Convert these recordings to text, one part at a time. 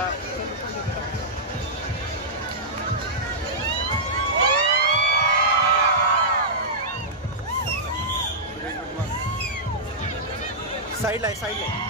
त्याला साईडला आहे साईडला आहे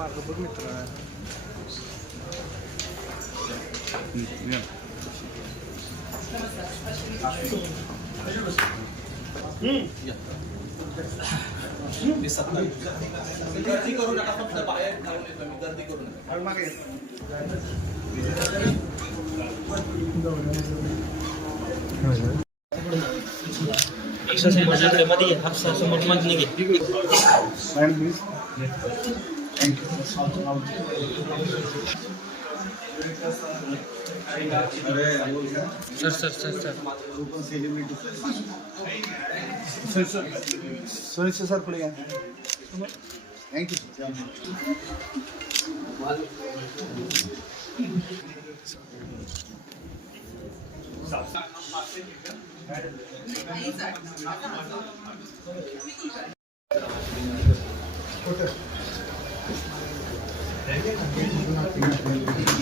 मागं बघ मित्र. गर्दी करू नका फक्त बाहेर जाऊन येतो मी गर्दी करू नका समोर मध्ये हापसा समोर मध्ये घे sir sir sir sir Sunil sir पुढे घ्या थँक्यू वर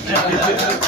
Ja, ja, ja.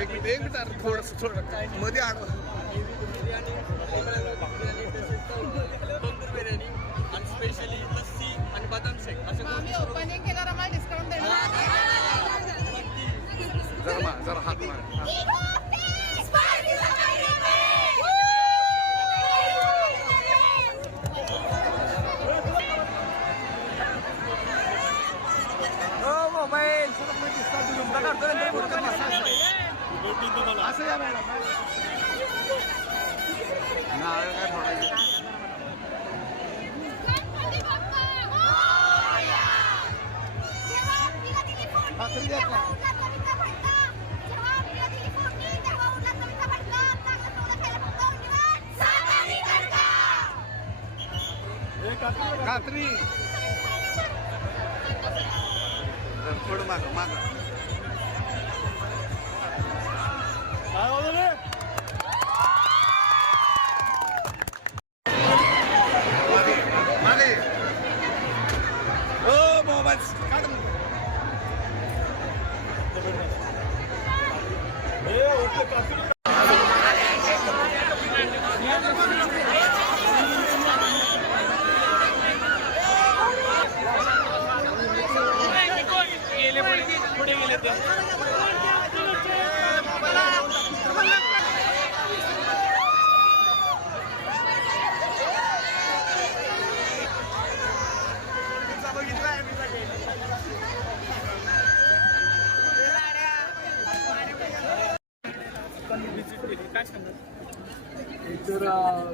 एक मिनिट थोडं मध्ये आडवा बिर्याणी आणि स्पेशली लस्सी आणि बदाम शेक असं ओपनिंग केलं डिस्काउंट देणार जरा हात मार. कात्री थोडं माग माग. मागे ओ मोबाईल काढ एक तर अ,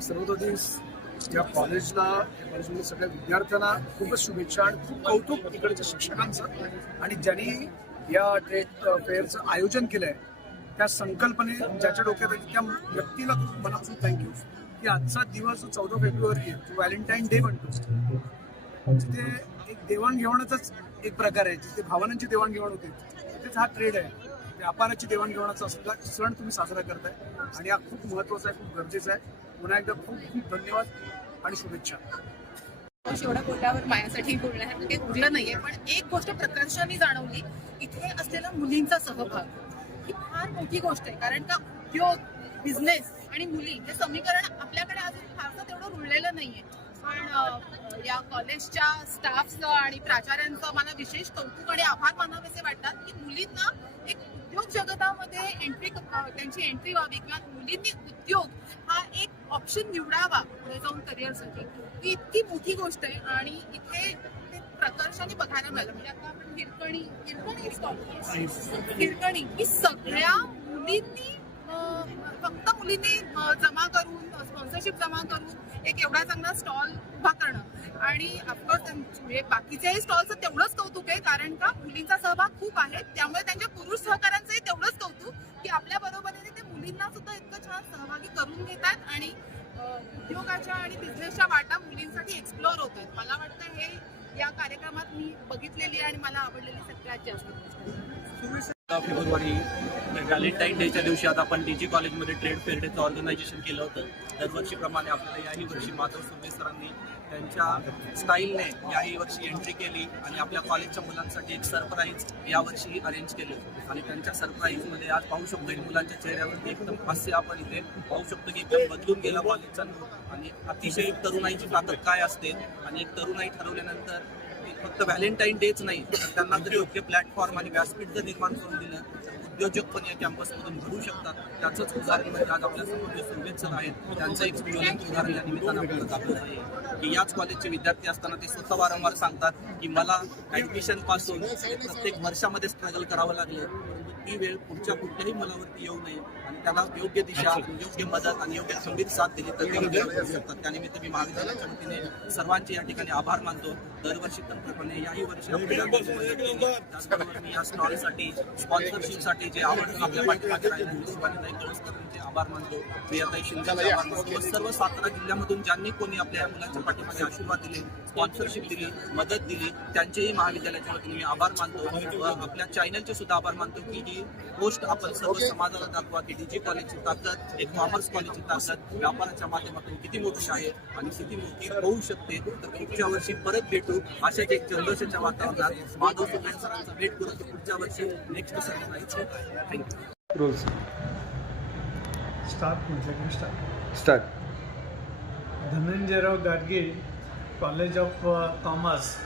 या कॉलेजला या कॉलेजमध्ये सगळ्या विद्यार्थ्यांना खूपच शुभेच्छा आणि खूप कौतुक इकडच्या शिक्षकांचं. आणि ज्यांनी या ट्रेड फेअरचं आयोजन केलंय त्या संकल्पने ज्याच्या डोक्यात आली त्या व्यक्तीला खूप मनापासून थँक्यू की आजचा दिवस जो चौदा फेब्रुवारी आहे व्हॅलेंटाईन डे म्हणतो तिथे एक देवाणघेवाणाचाच एक प्रकार आहे जिथे भावनांची देवाणघेवाण होते तिथेच हा ट्रेड आहे. व्यापाराची देवाणघेवाणाचा असला सण तुम्ही साजरा करताय आणि हा खूप महत्त्वाचा आहे खूप गरजेचा आहे. पुन्हा एकदा खूप खूप धन्यवाद आणि शुभेच्छा. एवढं बोलल्यावर माझ्यासाठी बोलण्यासाठी काही उरलं नाहीये पण एक गोष्ट प्रकर्षाने जाणवली इथे असलेला मुलींचा सहभाग. ही फार मोठी गोष्ट आहे कारण का उद्योग बिझनेस आणि मुली हे समीकरण आपल्याकडे अजून फारसं तेवढं रुळलेलं नाहीये. पण या कॉलेजच्या स्टाफचं आणि प्राचार्यांचं मला विशेष कौतुक आणि आभार मानावेसे वाटतात की मुलींना एक उद्योग जगतामध्ये एंट्री त्यांची एंट्री व्हावी किंवा मुलींनी उद्योग हा एक ऑप्शन निवडावा पुढे जाऊन करिअरसाठी ही इतकी मोठी गोष्ट आहे आणि इथे प्रकर्षाने बघायला मिळालं. म्हणजे आता आपण हिरकणी हिरकणी हिरकणी ही सगळ्या मुलींनी फक्त मुलींनी जमा करून स्पॉन्सरशिप जमा करून एक एवढा चांगला स्टॉल उभा करणं. आणि ऑफकोर्स म्हणजे बाकीच्याही स्टॉलचं तेवढंच कौतुक आहे कारण का मुलींचा सहभाग खूप आहे. त्यामुळे त्यांच्या पुरुष सहकाऱ्यांचंही तेवढंच कौतुक की आपल्या बरोबरीने ते मुलींना सुद्धा इतकं छान सहभागी करून घेतात आणि उद्योगाच्या आणि बिझनेसच्या वाटा मुलींसाठी एक्सप्लोअर होत आहेत. मला वाटतं हे या कार्यक्रमात मी बघितलेली आणि मला आवडलेली सगळ्यात जास्त गोष्ट. फेब्रुवारी व्हॅलेंटाईन डेच्या दिवशी आता आपण डी जी कॉलेजमध्ये ट्रेड फेअर डेचं ऑर्गनायझेशन केलं होतं. दरवर्षीप्रमाणे आपल्याला याही वर्षी माधव सुर्वे सरांनी त्यांच्या स्टाईलने याही वर्षी एंट्री केली आणि आपल्या कॉलेजच्या मुलांसाठी एक सरप्राईज यावर्षीही अरेंज केलं आणि त्यांच्या सरप्राईजमध्ये आज पाहू शकतो की मुलांच्या चेहऱ्यावरती एकदम हास्य आपण इथे पाहू शकतो की एकदम बदलून गेला कॉलेजचा आणि अतिशय तरुणाईची ताकद काय असते? आणि एक तरुणाई ठरवल्यानंतर फक्त व्हॅलेंटाईन डेच नाही त्यांना जर योग्य प्लॅटफॉर्म आणि व्यासपीठ जर निर्माण करून दिलं उद्योजक पण या कॅम्पसमधून घडू शकतात. त्याचंच उदाहरण म्हणजे आज आपल्यासमोर जे सुरवेद सर आहेत त्यांचं एक स्टुडंट उदाहरण या निमित्तानं आपल्याला दाखवत आहे. की याच कॉलेजचे विद्यार्थी असताना ते स्वतः वारंवार सांगतात की मला ऍडमिशनपासून प्रत्येक वर्षामध्ये स्ट्रगल करावं लागलं. ती वेळ पुढच्या कुठल्याही मुलावरती येऊ नये आणि त्याला योग्य दिशा योग्य मदत आणि योग्य खंबीर साथ दिली तर ते विजय शकतात. त्यानिमित्त मी महाविद्यालयाच्या वतीने सर्वांचे या ठिकाणी आभार मानतो. दरवर्षी तंत्रप्रमाणे याही वर्षी मी या स्टॉलसाठी स्पॉन्सरशिपसाठी जे आवडून आपल्या पाठीमागे राहिले आभार मानतो. प्रियाताई शिंदेचे आभार मानतो. व सर्व सातारा जिल्ह्यामधून ज्यांनी कोणी आपल्या या मुलांच्या पाठीमागे आशीर्वाद दिले स्पॉन्सरशिप दिली मदत दिली त्यांचेही महाविद्यालयाच्या वतीने मी आभार मानतो. आपल्या चॅनलचे सुद्धा आभार मानतो की ही गोष्ट आपण सर्व समाजाला दाखवा की डीजी कॉलेजची ताकद एक कॉमर्स कॉलेजची ताकद व्यापाराच्या माध्यमातून किती मोठी आहे आणि किती मोठी होऊ शकते तर पुढच्या वर्षी परत भेटू अशाच एक जल्लोषाच्या वातावरणात. माधव सुप्रेम सरांचा भेट करू पुढच्या वर्षी next sir thank you start की start start Dhananjayrao Gadge college of commerce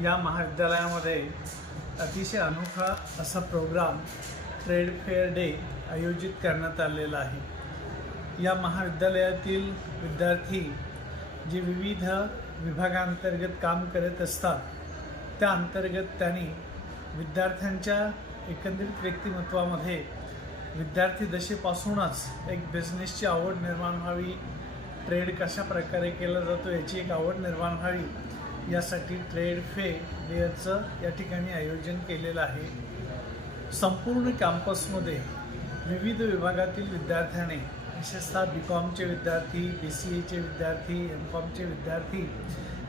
या महाविद्यालयामध्ये अतिशय अनोखा असा प्रोग्राम ट्रेड फेअर डे आयोजित करण्यात आलेला आहे. या महाविद्यालयातील विद्यार्थी जे विविध विभागांतर्गत काम करत असतात त्या अंतर्गत त्यांनी विद्यार्थ्यांच्या एकंदरीत व्यक्तिमत्वामध्ये विद्यार्थी दशेपासूनच एक बिझनेसची आवड निर्माण व्हावी. ट्रेड कशा प्रकारे केला जातो याची एक आवड निर्माण व्हावी. यासाठी ट्रेड फे डेअरचं या ठिकाणी आयोजन केलेलं आहे. संपूर्ण कॅम्पसमध्ये विविध विभागातील विद्यार्थ्याने विशेषतः बी कॉमचे विद्यार्थी बी सी एचे विद्यार्थी एम कॉमचे विद्यार्थी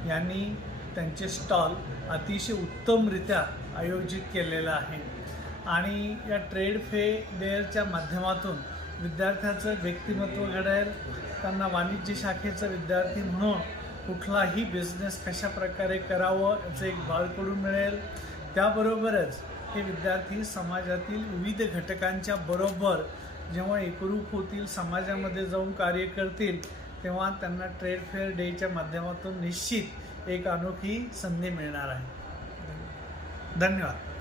यांनी त्यांचे स्टॉल अतिशय उत्तमरित्या आयोजित केलेलं आहे. आणि या ट्रेड फे डेअरच्या माध्यमातून विद्यार्थ्याचं व्यक्तिमत्व घडेल त्यांना वाणिज्य शाखेचा विद्यार्थी म्हणून कुठलाही बिझनेस कशा प्रकारे करावं याचं एक बाळकडून मिळेल. त्याबरोबरच हे विद्यार्थी समाजातील विविध घटकांच्या बरोबर जेव्हा एकरूप होतील समाजामध्ये जाऊन कार्य करतील तेव्हा त्यांना ट्रेड फेअर डेच्या माध्यमातून निश्चित एक अनोखी संधी मिळणार आहे. धन्यवाद.